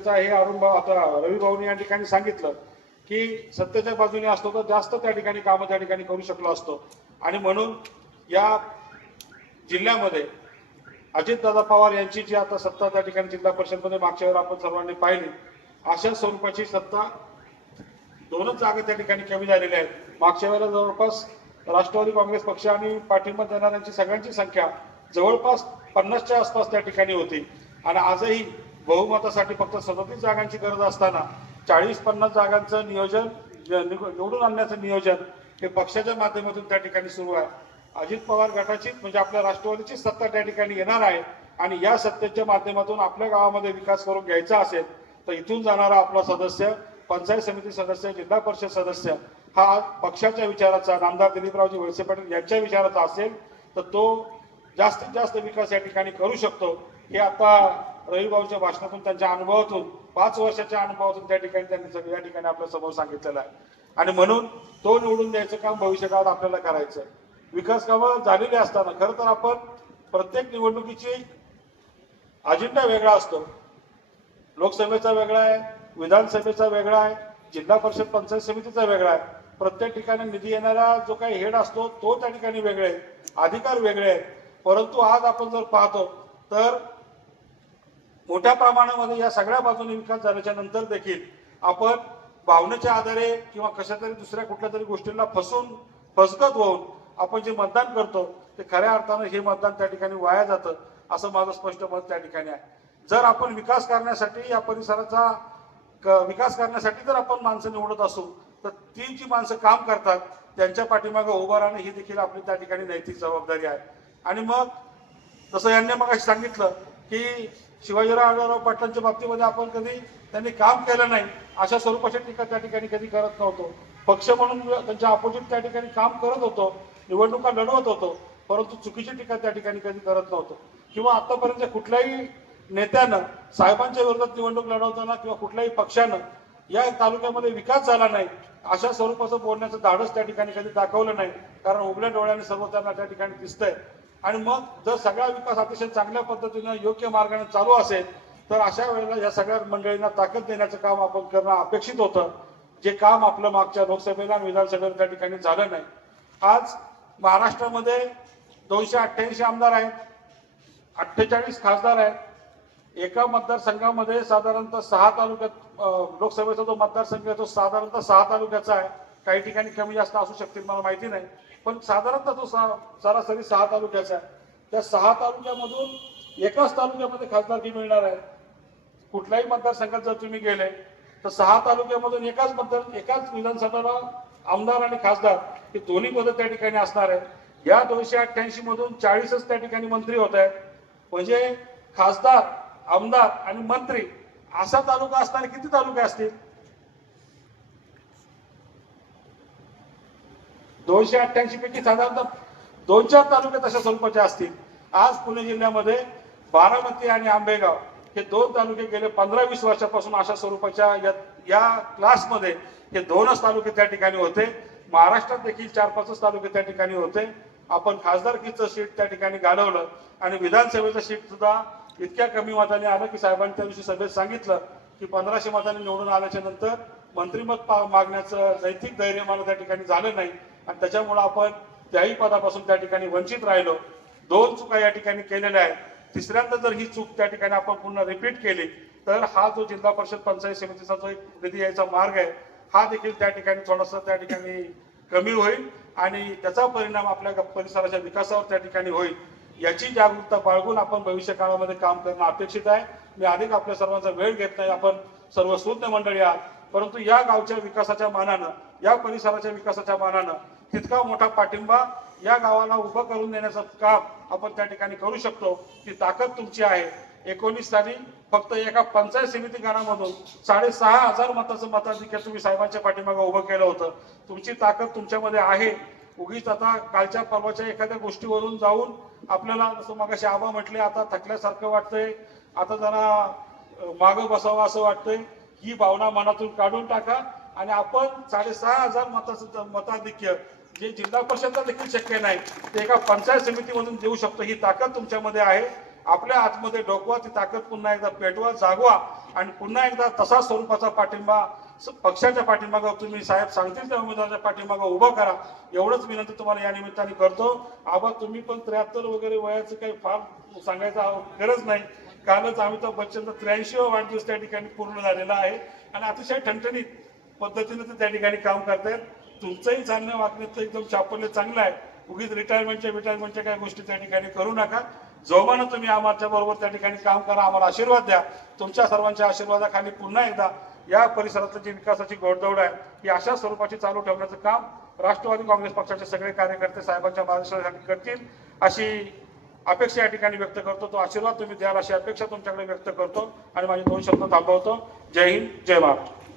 परिषदचा हे अरुण भाऊ आता रवी भाऊनी या ठिकाणी सांगितलं की सत्तेच्या बाजूने असतो तर जास्त त्या ठिकाणी कामं त्या ठिकाणी करू शकलो असतो. आणि म्हणून या जिल्ह्यामध्ये अजितदादा पवार यांची जी आता सत्ता त्या ठिकाणी जिल्हा परिषदमध्ये मागच्या वेळेला आपण सर्वांनी पाहिली अशा स्वरूपाची सत्ता दोनच जागा त्या ठिकाणी कमी झालेल्या आहेत. मागच्या वेळेला जवळपास राष्ट्रवादी काँग्रेस पक्ष आणि पाठिंबा देणाऱ्यांची सगळ्यांची संख्या जवळपास पन्नासच्या आसपास त्या ठिकाणी होती. आणि आजही बहुमतासाठी फक्त सदतीस जागांची गरज असताना चाळीस पन्नास जागांचं नियोजन निवडून आणण्याचं नियोजन हे पक्षाच्या माध्यमातून त्या ठिकाणी सुरू आहे. अजित पवार गटाचीच म्हणजे आपल्या राष्ट्रवादीचीच सत्ता त्या ठिकाणी येणार आहे आणि या सत्तेच्या माध्यमातून आपल्या गावामध्ये विकास करून घ्यायचा असेल तर इथून जाणारा आपला सदस्य पंचायत समिती सदस्य जिल्हा परिषद सदस्य हा पक्षाच्या विचाराचा नामदार दिलीपरावजी वळसे पाटील यांच्या विचाराचा असेल तर तो जास्तीत जास्त विकास या ठिकाणी करू शकतो. हे आता रविभाऊच्या भाषणातून त्यांच्या अनुभवातून पाच वर्षाच्या अनुभवातून त्या ठिकाणी त्यांनी सगळ्या ठिकाणी आपल्यासमोर सांगितलेलं आहे. आणि म्हणून तो निवडून द्यायचं काम भविष्यकाळात आपल्याला करायचं विकास कामं झालेली असताना खरं तर आपण प्रत्येक निवडणुकीची अजेंडा वेगळा असतो. लोकसभेचा वेगळा आहे विधानसभेचा वेगळा आहे जिल्हा परिषद पंचायत समितीचा वेगळा आहे. प्रत्येक ठिकाणी निधी येणारा जो काही हेड असतो तो त्या ठिकाणी वेगळे आहे. अधिकार वेगळे आहेत. परंतु आज आपण जर पाहतो तर मोठ्या प्रमाणामध्ये या सगळ्या बाजूने विकास झाल्याच्यानंतर देखील आपण भावनेच्या आधारे किंवा कशा तरी दुसऱ्या कुठल्या तरी गोष्टींना फसून फसगत होऊन आपण जे मतदान करतो ते खऱ्या अर्थानं हे मतदान त्या ठिकाणी वाया जातं असं माझं स्पष्ट मत त्या ठिकाणी आहे. जर आपण विकास करण्यासाठी या परिसराचा क- विकास करण्यासाठी जर आपण माणसं निवडत असू तर ती जी माणसं काम करतात त्यांच्या पाठीमागे उभं राहणं ही देखील आपली त्या ठिकाणी नैतिक जबाबदारी आहे. आणि मग जसं यांनी मग सांगितलं की शिवाजीराव पाटलांच्या बाबतीमध्ये आपण कधी त्यांनी काम केलं नाही अशा स्वरूपाची टीका त्या ठिकाणी कधी करत नव्हतो. पक्ष म्हणून त्यांच्या अपोजिट त्या ठिकाणी काम करत होतो निवडणुका लढवत होतो परंतु चुकीची टीका त्या ठिकाणी कधी करत नव्हतो. किंवा आतापर्यंत कुठल्याही नेत्यानं साहेबांच्या विरोधात निवडणूक लढवताना किंवा कुठल्याही पक्षानं या तालुक्यामध्ये विकास झाला नाही अशा स्वरूपाचं बोलण्याचं धाडस त्या ठिकाणी कधी दाखवलं नाही कारण उघड्या डोळ्याने सर्व त्यांना त्या ठिकाणी दिसतंय. आणि मग जर सगळा विकास अतिशय चांगल्या पद्धतीनं योग्य मार्गाने चालू असेल तर अशा वेळेला या सगळ्या मंडळींना ताकद देण्याचं काम आपण करणं अपेक्षित होतं. जे काम आपलं मागच्या लोकसभेला आणि विधानसभेला त्या ठिकाणी झालं नाही. आज महाराष्ट्रामध्ये दोनशे अठ्ठ्याऐंशी आमदार आहेत अठ्ठेचाळीस खासदार आहेत. एका मतदारसंघामध्ये साधारणतः सहा तालुक्यात लोकसभेचा जो मतदारसंघ आहे तो साधारणतः सहा तालुक्याचा आहे. काही ठिकाणी कमी जास्त असू शकतील मला माहिती नाही. पण साधारणतः तो सहा सरासरी सहा तालुक्याचा आहे. त्या सहा तालुक्यामधून एकाच तालुक्यामध्ये खासदारकी मिळणार आहे. कुठल्याही मतदारसंघात जर तुम्ही गेले तर सहा तालुक्यामधून एकाच मतदार एकाच विधानसभेला आमदार आणि खासदार हे दोन्ही पदं त्या ठिकाणी असणार आहे या दोनशे अठ्ठ्याऐंशी मधून चाळीसच त्या ठिकाणी मंत्री होत आहेत. म्हणजे खासदार आमदार आणि मंत्री असा तालुका असणारे किती तालुके असतील? दोनशे अठ्ठ्याऐंशी पैकी साधारणतः दोन चार तालुके तशा स्वरूपाचे असतील. आज पुणे जिल्ह्यामध्ये बारामती आणि आंबेगाव हे दोन तालुके गेले पंधरा वीस वर्षापासून अशा स्वरूपाच्या या या क्लासमध्ये हे दोनच तालुके त्या ठिकाणी होते. महाराष्ट्रात देखील चार पाचच तालुके त्या ठिकाणी होते. आपण खासदारकीचं सीट त्या ठिकाणी घालवलं आणि विधानसभेचं सीट सुद्धा इतक्या कमी मताने आलं की साहेबांनी त्या दिवशी सभेत सांगितलं की पंधराशे मताने निवडून आल्याच्यानंतर मंत्रिमत पा- मागण्याचं नैतिक धैर्य मला त्या ठिकाणी झालं नाही. आणि त्याच्यामुळं आपण त्याही पदापासून त्या ठिकाणी वंचित राहिलो. दोन चुका या ठिकाणी केलेल्या आहेत. तिसऱ्यांदा जर ही चूक त्या ठिकाणी आपण पुन्हा रिपीट केली तर हा जो जिल्हा परिषद पंचायत समितीचा जो एक निधी यायचा मार्ग आहे हा देखील त्या ठिकाणी थोडासा त्या ठिकाणी कमी होईल आणि त्याचा परिणाम आपल्या परिसराच्या विकासावर त्या ठिकाणी होईल. याची जागरूकता बाळगून आपण भविष्य काळामध्ये काम करणं अपेक्षित आहे. मी अधिक आपल्या सर्वांचा वेळ घेत नाही. आपण सर्व सुज्ञ मंडळी आहात. परंतु या गावच्या विकासाच्या मानानं या परिसराच्या विकासाच्या मानानं तितका मोठा पाठिंबा या गावाला उभं करून देण्याचं काम आपण त्या ठिकाणी करू शकतो. ती ताकद तुमची आहे. एकोणीस साली फक्त एका पंचायत समिती गणामधून साडेसहा हजार मताचं मताधिक्य तुम्ही साहेबांच्या पाठीमागं उभं केलं होतं. तुमची ताकद तुमच्यामध्ये आहे. उगीच आता कालच्या परवाच्या एखाद्या गोष्टीवरून जाऊन आपल्याला जसं मगाशी आबा म्हटले आता थकल्यासारखं वाटतंय. आता जरा मागं बसावं असं वाटतंय. ही भावना मनातून काढून टाका आणि आपण साडेसहा हजार मताचं मताधिक्य जे जिल्हा परिषदला देखील शक्य नाही. ते एका पंचायत समितीमधून देऊ शकतो. ही ताकद तुमच्यामध्ये आहे. आपल्या आतमध्ये डोकवा ती ताकद पुन्हा एकदा पेटवा जागवा आणि पुन्हा एकदा तसा स्वरूपाचा पाठिंबा स- पक्षाच्या पाठीमागं तुम्ही साहेब सांगतील त्या उमेदवाराच्या पाठीमागं उभा करा. एवढंच विनंती तुम्हाला या निमित्ताने करतो. आबा तुम्ही पण त्र्याहत्तर वगैरे वयाचं काही फार सांगायचं गरज नाही. कालच अमिताभ बच्चनचा त्र्याऐंशी वाढदिवस त्या ठिकाणी पूर्ण झालेला आहे. आणि अतिशय ठणठणीत पद्धतीने ते त्या ठिकाणी काम करतायत. तुमचंही चालणं वागण्याचं एकदम चापल्य चांगलं आहे. उगीच रिटायरमेंटच्या रिटायरमेंटच्या काही गोष्टी त्या ठिकाणी करू नका. जोमानं तुम्ही आमच्या बरोबर त्या ठिकाणी काम करा आम्हाला आशीर्वाद द्या. तुमच्या सर्वांच्या आशीर्वादाखाली पुन्हा एकदा या परिसरातली जी विकासाची घोडदौड आहे ही अशा स्वरूपाची चालू ठेवण्याचं काम राष्ट्रवादी काँग्रेस पक्षाचे सगळे कार्यकर्ते साहेबांच्या मार्गदर्शनासाठी करतील अशी अपेक्षा या ठिकाणी व्यक्त करतो. तो आशीर्वाद तुम्ही द्याल अशी अपेक्षा तुमच्याकडे व्यक्त करतो. आणि माझे दोन शब्द थांबवतो. जय हिंद जय महाराष्ट्र.